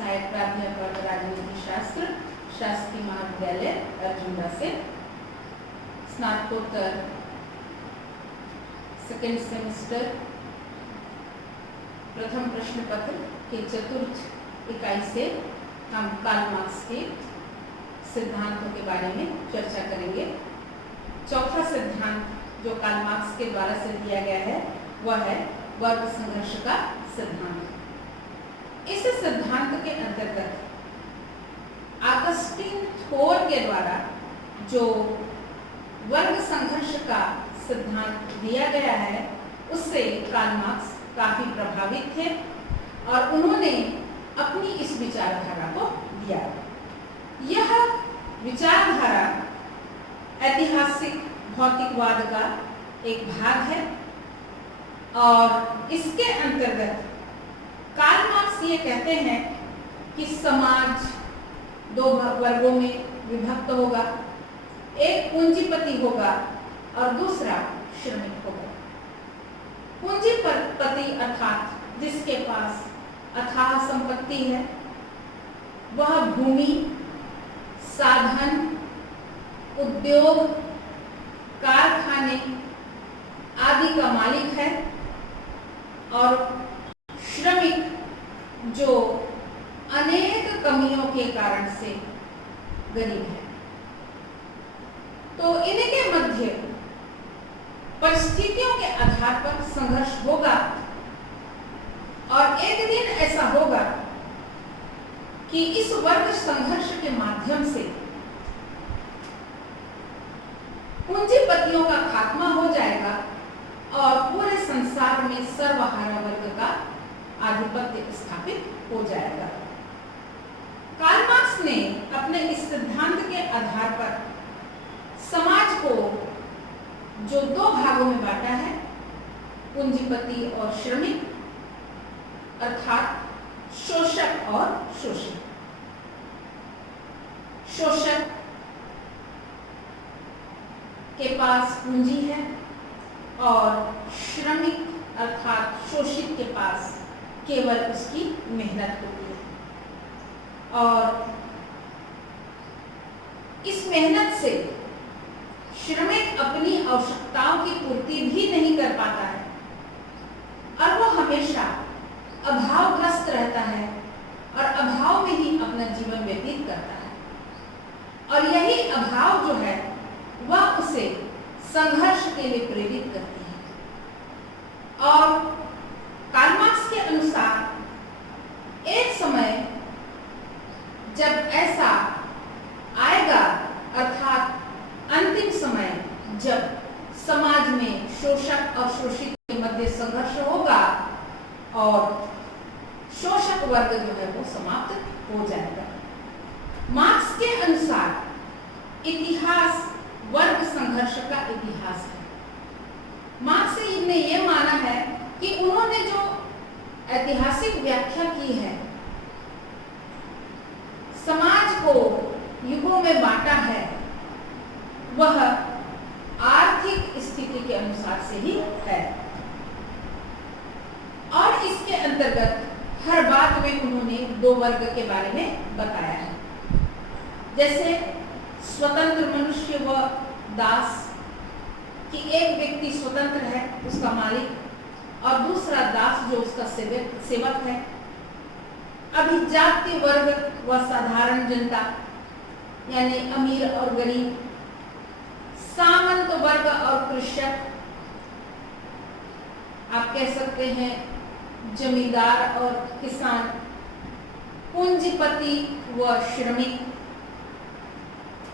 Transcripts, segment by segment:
सहायक प्राध्यापक राजनीति शास्त्र, शासकीय महाविद्यालय अर्जुन से, स्नातकोत्तर सेकेंड सेमेस्टर प्रथम प्रश्न पत्र के चतुर्थ इकाई से हम कार्ल मार्क्स के सिद्धांतों के बारे में चर्चा करेंगे। चौथा सिद्धांत जो कार्ल मार्क्स के द्वारा से दिया गया है वह है वर्ग संघर्ष का सिद्धांत। इस सिद्धांत के अंतर्गत ऑगस्टीन थोर के द्वारा जो वर्ग संघर्ष का सिद्धांत दिया गया है उससे कार्ल मार्क्स काफी प्रभावित थे और उन्होंने अपनी इस विचारधारा को दिया। यह विचारधारा ऐतिहासिक भौतिकवाद का एक भाग है और इसके अंतर्गत कार्ल मार्क्स ये कहते हैं कि समाज दो वर्गों में विभक्त होगा, एक पूंजीपति होगा और दूसरा श्रमिक होगा। पूंजीपति अर्थात जिसके पास अथाह संपत्ति है, वह भूमि, साधन, उद्योग, कारखाने आदि का मालिक है और श्रमिक जो अनेक कमियों के कारण से गरीब है। तो इनके मध्य परिस्थितियों के आधार पर संघर्ष होगा और एक दिन ऐसा होगा कि इस वर्ग संघर्ष के माध्यम से पूंजीपतियों का खात्मा हो जाएगा और पूरे संसार में सर्वहारा वर्ग का आधिपत्य स्थापित हो जाएगा। कार्ल मार्क्स ने अपने इस सिद्धांत के आधार पर समाज को जो दो भागों में बांटा है, पूंजीपति और श्रमिक अर्थात शोषक और शोषित। शोषक के पास पूंजी है और श्रमिक अर्थात शोषित के पास केवल उसकी मेहनत होती है और इस मेहनत से श्रमिक अपनी आवश्यकताओं की पूर्ति भी नहीं कर पाता है और वो हमेशा अभावग्रस्त रहता है और अभाव में ही अपना जीवन व्यतीत करता है और यही अभाव जो है वह उसे संघर्ष के लिए प्रेरित करती है। और कार्ल मार्क्स के अनुसार एक समय जब ऐसा आएगा अर्थात अंतिम समय जब समाज में शोषक और शोषित के मध्य संघर्ष होगा और शोषक वर्ग जो है वो समाप्त हो जाएगा। मार्क्स के अनुसार इतिहास वर्ग संघर्ष का इतिहास है। मार्क्स ने यह माना है कि उन्होंने जो ऐतिहासिक व्याख्या की है, समाज को युगों में बांटा है, वह आर्थिक स्थिति के अनुसार से ही है और इसके अंतर्गत हर बात में उन्होंने दो वर्ग के बारे में बताया है, जैसे स्वतंत्र मनुष्य व दास कि एक व्यक्ति स्वतंत्र है उसका मालिक और दूसरा दास जो उसका सेवक है। अभिजात्य वर्ग व साधारण जनता यानी अमीर और गरीब, सामंत वर्ग और कृषक, आप कह सकते हैं जमींदार और किसान, पूंजीपति व श्रमिक,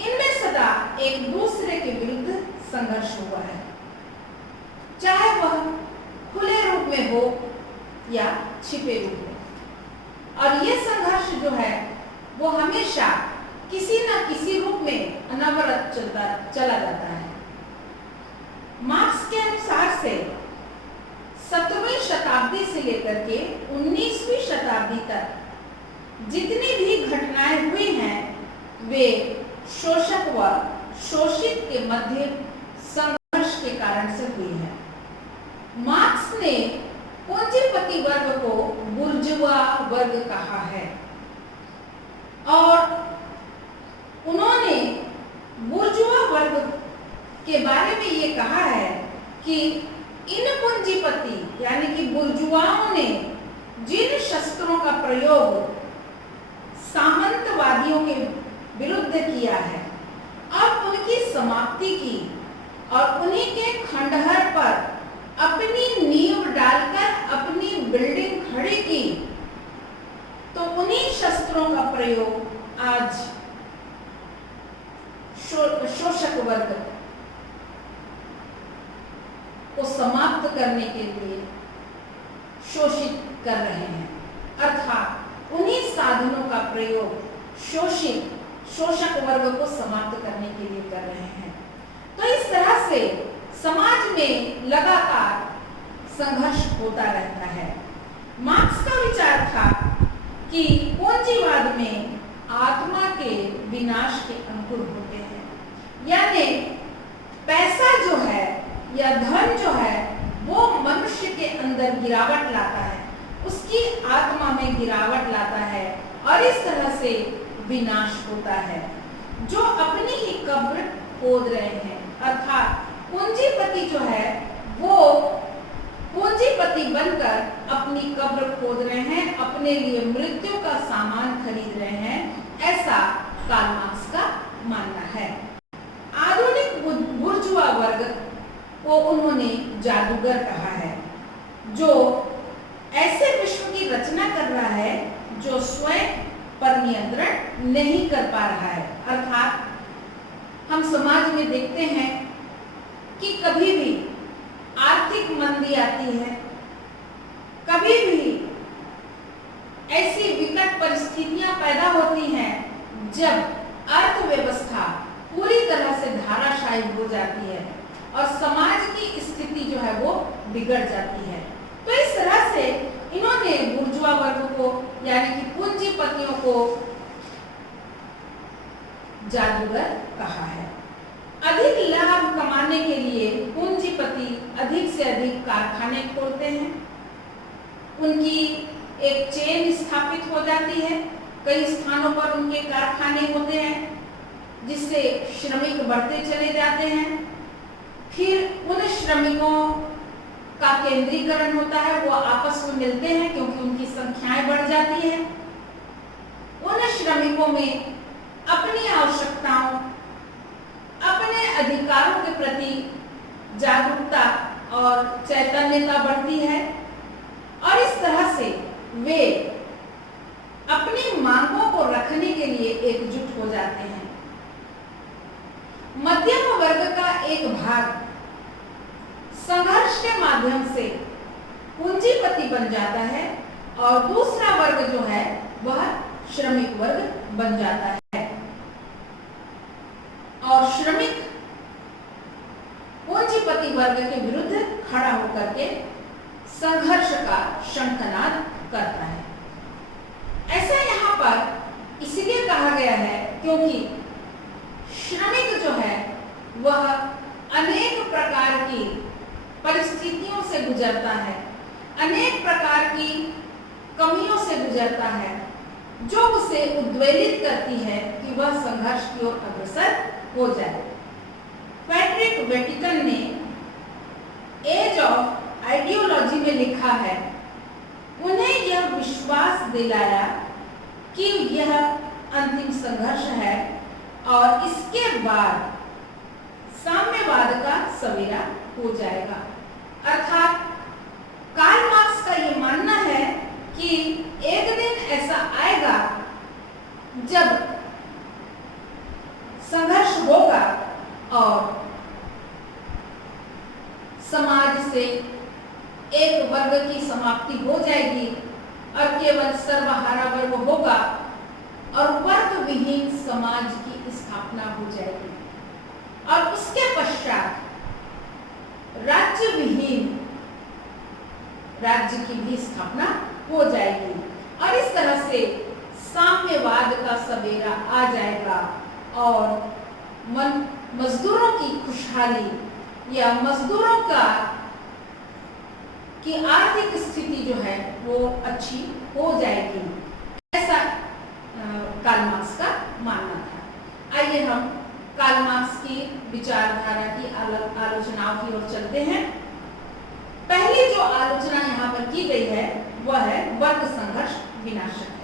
इनमें सदा एक दूसरे के विरुद्ध संघर्ष हुआ है, चाहे वह खुले रूप में हो या छिपे रूप में। और यह संघर्ष जो है वो हमेशा किसी न किसी रूप में अनवरत चला जाता है। मार्क्स के अनुसार से 17वीं शताब्दी से लेकर के 19वीं शताब्दी तक जितनी भी घटनाएं हुई हैं वे शोषक व शोषित के मध्य संघर्ष के कारण से हुई है। मार्क्स ने पूंजीपति वर्ग को बुर्जुआ वर्ग कहा है ये कहा है कि इन पूंजीपति यानी कि बुर्जुआओं ने जिन शस्त्रों का प्रयोग सामंतवादियों के विरुद्ध किया है, अब उनकी समाप्ति की और उन्हीं के खंडहर पर अपनी नींव डालकर अपनी बिल्डिंग खड़ी की, तो उन्हीं शस्त्रों का प्रयोग आज शोषक वर्ग को समाप्त करने के लिए शोषित कर रहे हैं, अर्थात उन्हीं साधनों का प्रयोग शोषक वर्ग को समाप्त करने के लिए कर रहे हैं। तो इस तरह से समाज में लगातार संघर्ष होता रहता है। मार्क्स का विचार था कि पूंजीवाद में आत्मा के विनाश के अंकुर होते हैं, यानी पैसा जो है या धन जो है वो मनुष्य के अंदर गिरावट लाता है, उसकी आत्मा में गिरावट लाता है और इस तरह से विनाश होता है। जो अपनी ही कब्र खोद रहे हैं, अर्थात पूंजीपति जो है वो पूंजीपति बनकर अपनी कब्र खोद रहे हैं, अपने लिए मृत्यु का सामान खरीद रहे हैं, ऐसा कार्ल मार्क्स का मानना है। आधुनिक बुर्जुआ वर्ग को उन्होंने जादूगर कहा है, जो ऐसे विश्व की रचना कर रहा है जो स्वयं पर नियंत्रण नहीं कर पा रहा है। अर्थात हम समाज में देखते हैं कि कभी भी आर्थिक मंदी आती है, कभी भी ऐसी विकट परिस्थितियां पैदा होती हैं जब अर्थव्यवस्था पूरी तरह से धाराशायी हो जाती है और समाज की स्थिति जो है वो बिगड़ जाती है। तो इस तरह से इन्होंने बुर्जुआ वर्ग को यानी कि पूंजीपतियों को जादूगर कहा है। अधिक लाभ कमाने के लिए पूंजीपति अधिक से अधिक कारखाने खोलते हैं, उनकी एक चेन स्थापित हो जाती है, कई स्थानों पर उनके कारखाने होते हैं जिससे श्रमिक बढ़ते चले जाते हैं। फिर उन श्रमिकों का केंद्रीकरण होता है, वो आपस में मिलते हैं क्योंकि उनकी संख्याएं बढ़ जाती है। उन श्रमिकों में अपनी आवश्यकताओं, अपने अधिकारों के प्रति जागरूकता और चैतन्यता बढ़ती है और इस तरह से वे अपनी मांगों को रखने के लिए एकजुट हो जाते हैं। मध्यम वर्ग का एक भाग संघर्ष के माध्यम से पूंजीपति बन जाता है और दूसरा वर्ग जो है वह श्रमिक वर्ग बन जाता है और श्रमिक पूंजीपति वर्ग के विरुद्ध खड़ा होकर के संघर्ष का शंखनाद करता है। ऐसा यहाँ पर इसलिए कहा गया है क्योंकि श्रमिक जो है वह अनेक प्रकार की परिस्थितियों से गुजरता है, अनेक प्रकार की कमियों से गुजरता है, जो उसे उद्वेलित करती है कि वह संघर्ष की ओर अग्रसर हो जाए। फ्रेडरिक वेटिकन ने एज ऑफ आइडियोलॉजी में लिखा है, उन्हें यह विश्वास दिलाया कि यह अंतिम संघर्ष है और इसके बाद साम्यवाद का सवेरा हो जाएगा। अर्थात कार्ल मार्क्स का ये मानना है कि एक दिन ऐसा आएगा जब संघर्ष होगा और समाज से एक वर्ग की समाप्ति हो जाएगी और केवल सर्वहारा वर्ग होगा और वर्ग विहीन समाज की स्थापना हो जाएगी और उसके पश्चात राज्य विहीन राज्य की भी स्थापना हो जाएगी और इस तरह से साम्यवाद का सवेरा आ जाएगा और मजदूरों की खुशहाली या मजदूरों की आर्थिक स्थिति जो है वो अच्छी हो जाएगी, ऐसा कार्ल मार्क्स का मानना था। आइए हम कार्ल मार्क्स की विचारधारा की आलोचना की ओर चलते हैं। पहली जो आलोचना यहाँ पर की गई है वह है वर्ग संघर्ष विनाशक है।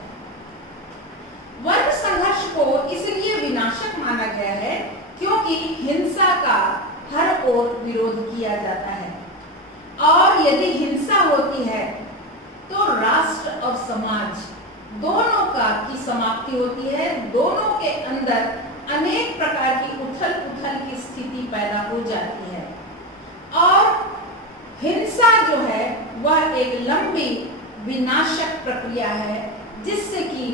वर्ग संघर्ष को इसलिए विनाशक माना गया है क्योंकि हिंसा का हर ओर विरोध किया जाता है, और यदि हिंसा होती है तो राष्ट्र और समाज दोनों की समाप्ति होती है। दोनों के अंदर अनेक प्रकार की उथल पुथल की स्थिति पैदा हो जाती है, और हिंसा जो है वह एक लंबी विनाशक प्रक्रिया है जिससे कि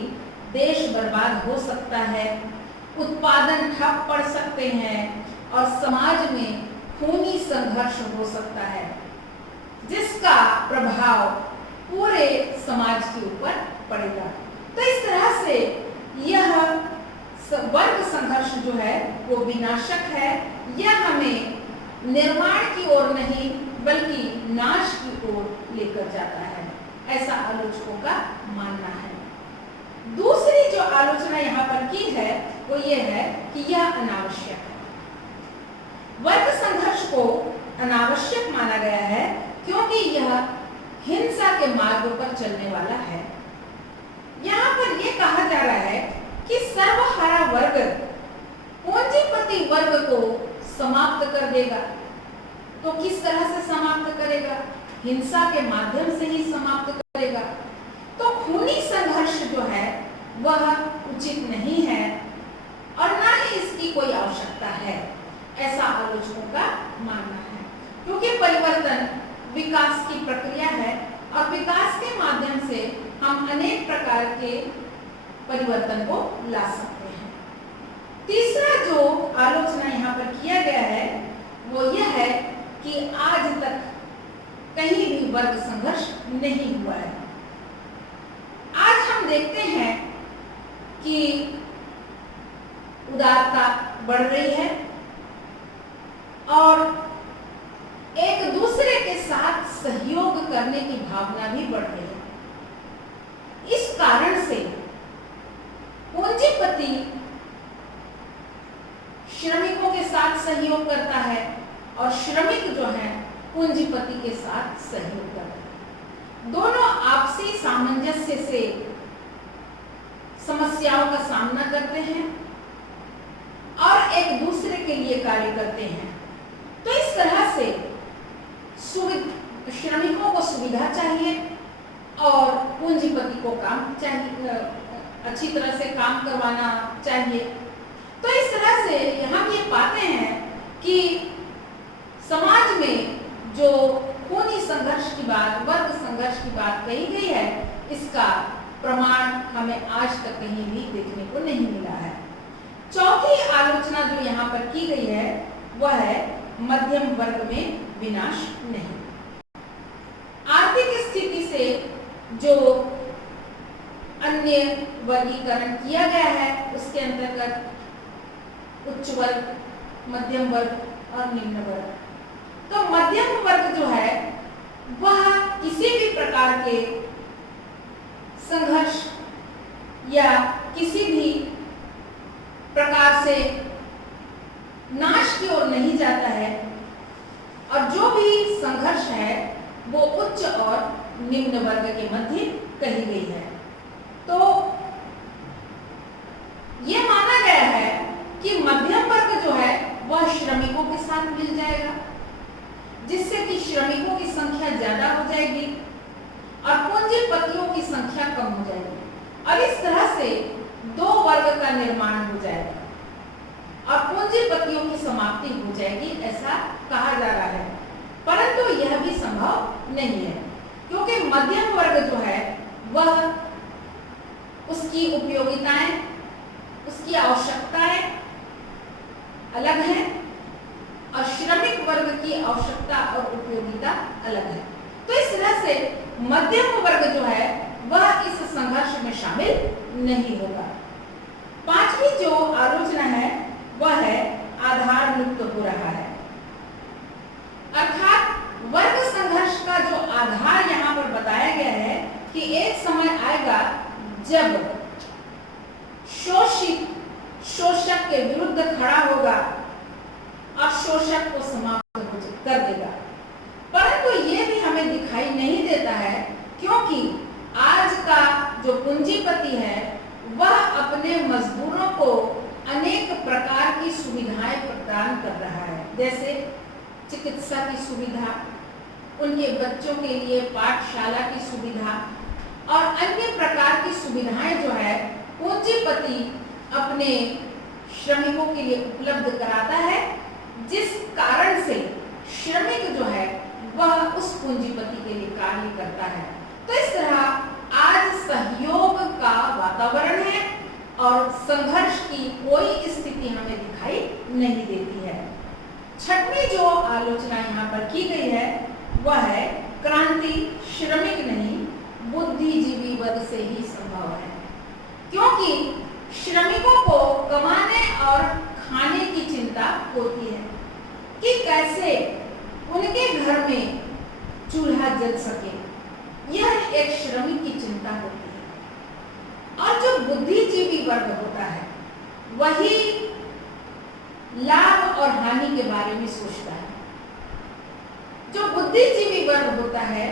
देश बर्बाद हो सकता है, उत्पादन ठप पड़ सकते हैं और समाज में खूनी संघर्ष हो सकता है जिसका प्रभाव पूरे समाज के ऊपर पड़ेगा। तो इस तरह से यह वर्ग संघर्ष जो है वो विनाशक है। यह हमें निर्माण की ओर नहीं बल्कि नाश की ओर लेकर जाता है, ऐसा आलोचकों का मानना है। दूसरी जो आलोचना यहाँ पर की है वो ये है कि यह अनावश्यक है। वर्ग संघर्ष को अनावश्यक माना गया है क्योंकि यह हिंसा के मार्ग पर चलने वाला है। यहाँ पर यह कहा जा रहा है कि सर्वहारा वर्ग पूंजीपति वर्ग को समाप्त कर देगा। तो किस तरह से समाप्त करेगा? हिंसा के माध्यम से ही समाप्त करेगा। तो खूनी संघर्ष जो है वह उचित नहीं है और ना ही इसकी कोई आवश्यकता है, ऐसा आलोचकों का मानना है। क्योंकि परिवर्तन विकास की प्रक्रिया है और विकास के माध्यम से हम अनेक प्रकार के परिवर्तन को ला सकते हैं। तीसरा जो आलोचना यहाँ पर किया गया है वो यह है कि आज तक कहीं भी वर्ग संघर्ष नहीं हुआ है। आज हम देखते हैं कि उदारता बढ़ रही है और एक दूसरे के साथ सहयोग करने की भावना भी बढ़ रही है। इस कारण से पूंजीपति श्रमिकों के साथ सहयोग करता है और श्रमिक जो है पूंजीपति के साथ सहयोग करता है। दोनों आपसी सामंजस्य से समस्याओं का सामना करते हैं और एक दूसरे के लिए कार्य करते हैं। तो इस तरह से श्रमिकों को सुविधा चाहिए और पूंजीपति को काम चाहिए, अच्छी तरह से काम करवाना चाहिए। तो इस तरह से यहाँ ये पाते हैं कि समाज में जो खूनी संघर्ष की बात, वर्ग संघर्ष की बात कही गई है, इसका प्रमाण हमें आज तक कहीं भी देखने को नहीं मिला है। चौथी आलोचना जो यहाँ पर की गई है वह है मध्यम वर्ग में विनाश नहीं। आर्थिक स्थिति से जो अन्य वर्गीकरण किया गया है उसके अंतर्गत उच्च वर्ग, मध्यम वर्ग और निम्न वर्ग। तो मध्यम वर्ग जो है वह किसी भी प्रकार के संघर्ष या किसी भी प्रकार से नाश की ओर नहीं जाता है और जो भी संघर्ष है वो उच्च और निम्न वर्ग के मध्य कही गई है। तो ये माना गया है कि मध्यम वर्ग जो है वह श्रमिकों के साथ मिल जाएगा, जिससे कि श्रमिकों की संख्या ज्यादा हो जाएगी और पूंजीपतियों की संख्या कम हो जाएगी और इस तरह से दो वर्ग का निर्माण हो जाएगा और पूंजीपतियों की समाप्ति हो जाएगी, ऐसा कहा जा रहा है। परंतु यह भी संभव नहीं है क्योंकि मध्यम वर्ग जो है वह उसकी उपयोगिताएं, उसकी आवश्यकताएं अलग हैं और श्रमिक वर्ग की आवश्यकता और उपयोगिता अलग है। तो इस तरह से मध्यम वर्ग जो है वह इस संघर्ष में शामिल नहीं होगा। पांचवी जो आलोचना है वह है आधार लुप्त हो रहा है, अर्थात वर्ग संघर्ष का जो आधार यहाँ पर बताया गया है कि एक समय आएगा जब शोषित शोषक के विरुद्ध खड़ा होगा और शोषक को समाप्त कर देगा। परंतु ये भी हमें दिखाई नहीं देता है, क्योंकि आज का जो पूंजीपति है वह अपने मजदूरों को अनेक प्रकार की सुविधाएं प्रदान कर रहा है, जैसे चिकित्सा की सुविधा, उनके बच्चों के लिए पाठशाला की सुविधा और अन्य प्रकार की सुविधाएं जो है पूंजीपति अपने श्रमिकों के लिए उपलब्ध कराता है, जिस कारण से श्रमिक जो है वह उस पूंजीपति के लिए कार्य करता है। तो इस तरह आज सहयोग का वातावरण है और संघर्ष की कोई स्थिति हमें दिखाई नहीं देती है। छठवीं जो आलोचना यहाँ पर की गई है वह है क्रांति श्रमिक नहीं बुद्धिजीवी वर्ग से ही संभव है, क्योंकि श्रमिकों को कमाने और खाने की चिंता होती है कि कैसे उनके घर में चूल्हा जल सके, यह एक श्रमिक की चिंता होती है। और जो बुद्धिजीवी वर्ग होता है वही लाभ और हानि के बारे में सोचता है। जो बुद्धिजीवी वर्ग होता है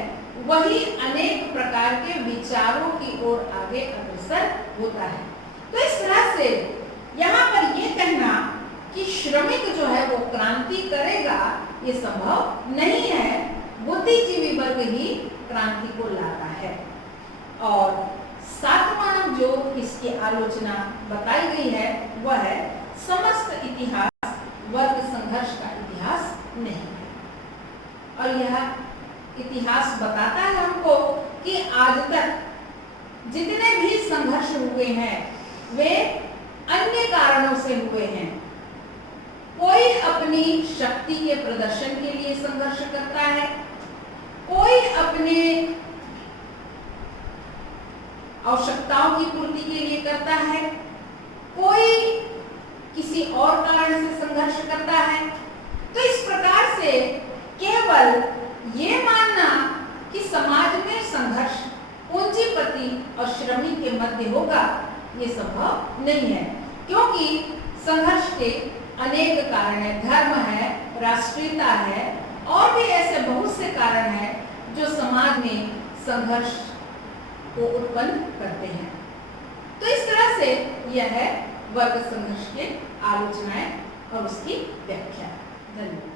वही अनेक प्रकार के विचारों की ओर आगे अग्रसर होता है। तो इस तरह से यहाँ पर यह कहना कि श्रमिक जो है वो क्रांति करेगा, ये संभव नहीं है। बुद्धिजीवी वर्ग ही क्रांति को लाता है। और सातवां जो इसकी आलोचना बताई गई है वह है समस्त इतिहास वर्ग संघर्ष का इतिहास नहीं है। और यह इतिहास बताता है हमको कि आज तक जितने भी संघर्ष हुए हैं वे अन्य कारणों से हुए हैं। कोई अपनी शक्ति के प्रदर्शन के लिए संघर्ष करता है, कोई अपने आवश्यकताओं की पूर्ति के लिए करता है, कोई किसी और कारण से संघर्ष करता है। तो इस प्रकार से केवल ये मानना कि समाज में संघर्ष पूंजीपति और श्रमिक के मध्य होगा, ये संभव नहीं है, क्योंकि संघर्ष के अनेक कारण है। धर्म है, राष्ट्रीयता है और भी ऐसे बहुत से कारण हैं जो समाज में संघर्ष को उत्पन्न करते हैं। तो इस तरह से यह है वर्ग संघर्ष के आलोचनाएं और उसकी व्याख्या। धन्यवाद।